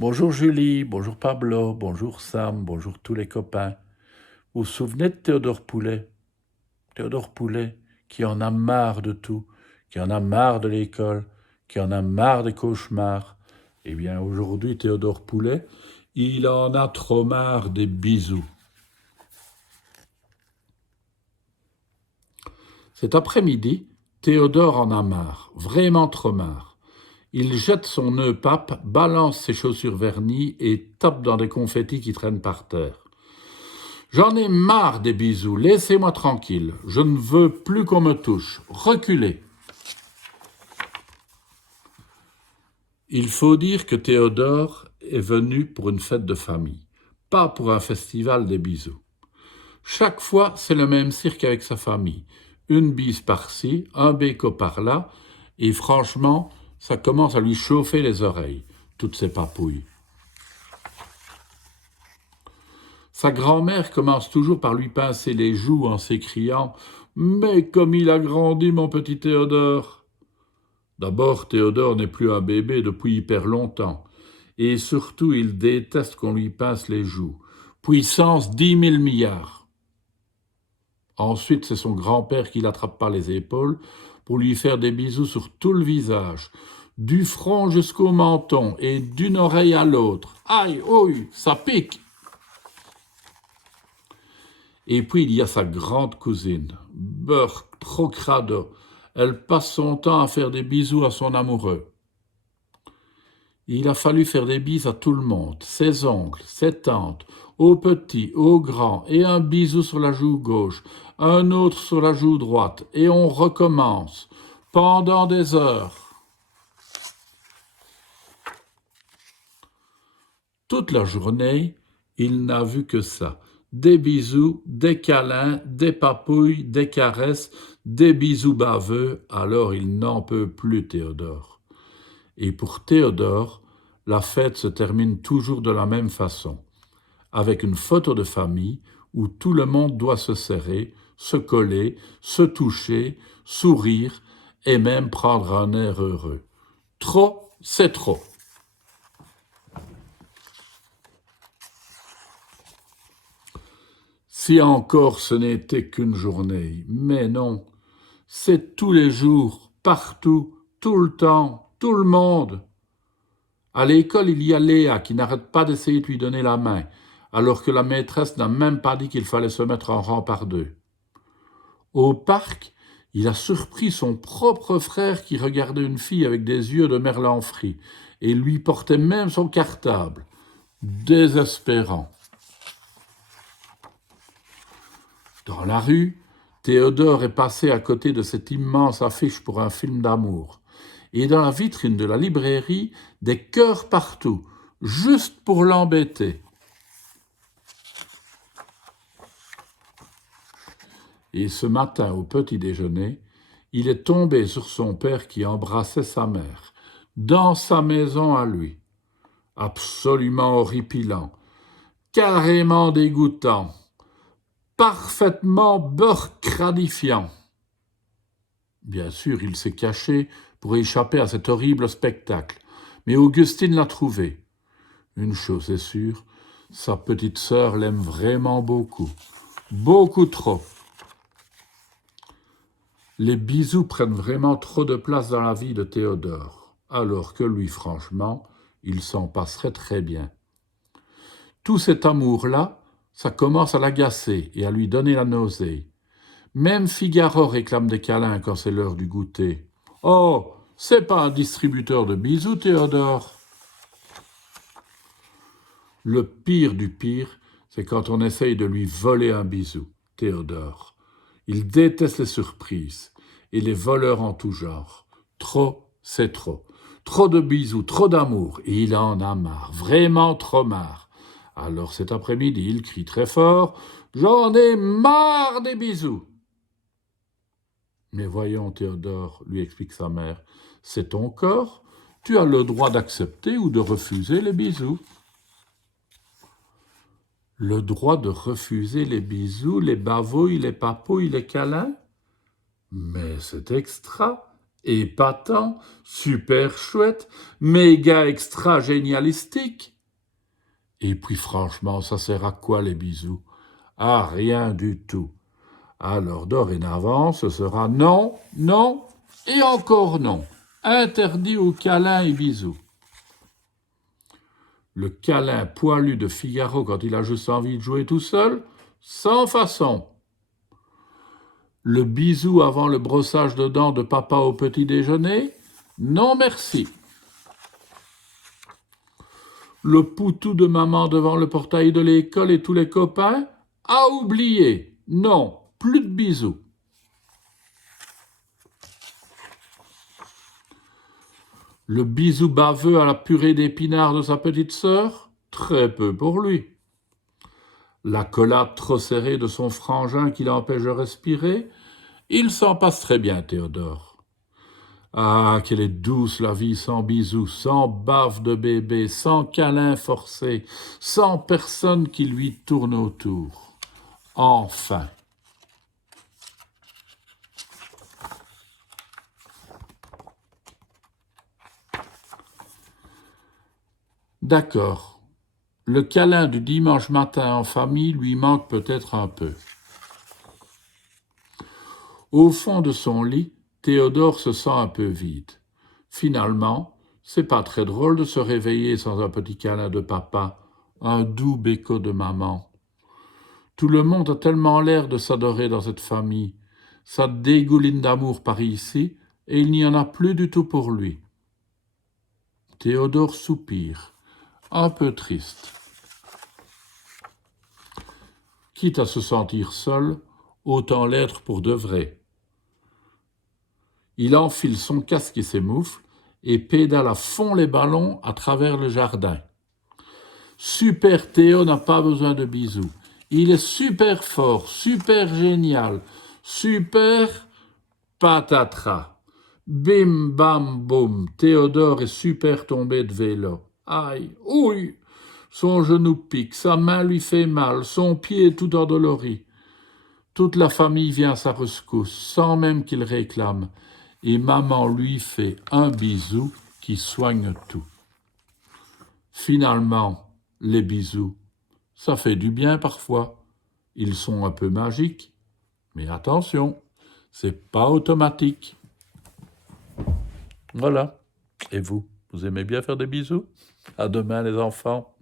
Bonjour Julie, bonjour Pablo, bonjour Sam, bonjour tous les copains. Vous vous souvenez de Théodore Poulet? Théodore Poulet, qui en a marre de tout, qui en a marre de l'école, qui en a marre des cauchemars. Eh bien aujourd'hui, Théodore Poulet, il en a trop marre des bisous. Cet après-midi, Théodore en a marre, vraiment trop marre. Il jette son nœud pape, balance ses chaussures vernies et tape dans des confettis qui traînent par terre. J'en ai marre des bisous, laissez-moi tranquille. Je ne veux plus qu'on me touche. Reculez. Il faut dire que Théodore est venu pour une fête de famille, pas pour un festival des bisous. Chaque fois, c'est le même cirque avec sa famille. Une bise par-ci, un béco par-là, et franchement, ça commence à lui chauffer les oreilles, toutes ces papouilles. Sa grand-mère commence toujours par lui pincer les joues en s'écriant « Mais comme il a grandi, mon petit Théodore !» D'abord, Théodore n'est plus un bébé depuis hyper longtemps, et surtout il déteste qu'on lui pince les joues. Puissance 10 000 milliards. Ensuite, c'est son grand-père qui l'attrape par les épaules pour lui faire des bisous sur tout le visage, du front jusqu'au menton et d'une oreille à l'autre. Aïe, ouille, ça pique! Et puis il y a sa grande cousine, beurre trop crado. Elle passe son temps à faire des bisous à son amoureux. Il a fallu faire des bises à tout le monde, ses oncles, ses tantes, aux petits, aux grands, et un bisou sur la joue gauche, un autre sur la joue droite, et on recommence, pendant des heures. Toute la journée, il n'a vu que ça. Des bisous, des câlins, des papouilles, des caresses, des bisous baveux, alors il n'en peut plus, Théodore. Et pour Théodore, la fête se termine toujours de la même façon, avec une photo de famille où tout le monde doit se serrer, se coller, se toucher, sourire et même prendre un air heureux. Trop, c'est trop. Si encore ce n'était qu'une journée, mais non, c'est tous les jours, partout, tout le temps, tout le monde. À l'école, il y a Léa qui n'arrête pas d'essayer de lui donner la main, alors que la maîtresse n'a même pas dit qu'il fallait se mettre en rang par deux. Au parc, il a surpris son propre frère qui regardait une fille avec des yeux de merlan frit et lui portait même son cartable. Désespérant. Dans la rue, Théodore est passé à côté de cette immense affiche pour un film d'amour. Et dans la vitrine de la librairie, des cœurs partout, juste pour l'embêter. Et ce matin, au petit déjeuner, il est tombé sur son père qui embrassait sa mère, dans sa maison à lui. Absolument horripilant, carrément dégoûtant, parfaitement beurre-cradifiant. Bien sûr, il s'est caché pour échapper à cet horrible spectacle, mais Augustine l'a trouvé. Une chose est sûre, sa petite sœur l'aime vraiment beaucoup, beaucoup trop. Les bisous prennent vraiment trop de place dans la vie de Théodore, alors que lui, franchement, il s'en passerait très bien. Tout cet amour-là, ça commence à l'agacer et à lui donner la nausée. Même Figaro réclame des câlins quand c'est l'heure du goûter. Oh, c'est pas un distributeur de bisous, Théodore. Le pire du pire, c'est quand on essaye de lui voler un bisou, Théodore. Il déteste les surprises et les voleurs en tout genre. Trop, c'est trop. Trop de bisous, trop d'amour, et il en a marre, vraiment trop marre. Alors cet après-midi, il crie très fort « J'en ai marre des bisous !» Mais voyons, Théodore, lui explique sa mère, c'est ton corps, tu as le droit d'accepter ou de refuser les bisous. Le droit de refuser les bisous, les bavouilles, les papouilles, les câlins? Mais c'est extra, épatant, super chouette, méga extra génialistique. Et puis franchement, ça sert à quoi les bisous? À rien du tout. Alors dorénavant, ce sera non, non et encore non. Interdit aux câlins et bisous. Le câlin poilu de Figaro quand il a juste envie de jouer tout seul, sans façon. Le bisou avant le brossage de dents de papa au petit déjeuner, non merci. Le poutou de maman devant le portail de l'école et tous les copains, à oublier. Non, plus de bisous. Le bisou baveux à la purée d'épinards de sa petite sœur, très peu pour lui. L'accolade trop serrée de son frangin qui l'empêche de respirer, il s'en passe très bien, Théodore. Ah, qu'elle est douce la vie sans bisous, sans bave de bébé, sans câlin forcé, sans personne qui lui tourne autour. Enfin. D'accord. Le câlin du dimanche matin en famille lui manque peut-être un peu. Au fond de son lit, Théodore se sent un peu vide. Finalement, c'est pas très drôle de se réveiller sans un petit câlin de papa, un doux béco de maman. Tout le monde a tellement l'air de s'adorer dans cette famille. Ça dégouline d'amour par ici, et il n'y en a plus du tout pour lui. Théodore soupire, un peu triste. Quitte à se sentir seul, autant l'être pour de vrai. Il enfile son casque et ses moufles et pédale à fond les ballons à travers le jardin. Super Théo n'a pas besoin de bisous. Il est super fort, super génial, super patatras. Bim bam boum, Théodore est super tombé de vélo. Aïe, ouille, son genou pique, sa main lui fait mal, son pied est tout endolori. Toute la famille vient à sa rescousse, sans même qu'il réclame, et maman lui fait un bisou qui soigne tout. Finalement, les bisous, ça fait du bien parfois. Ils sont un peu magiques, mais attention, c'est pas automatique. Voilà. Et vous aimez bien faire des bisous? À demain les enfants.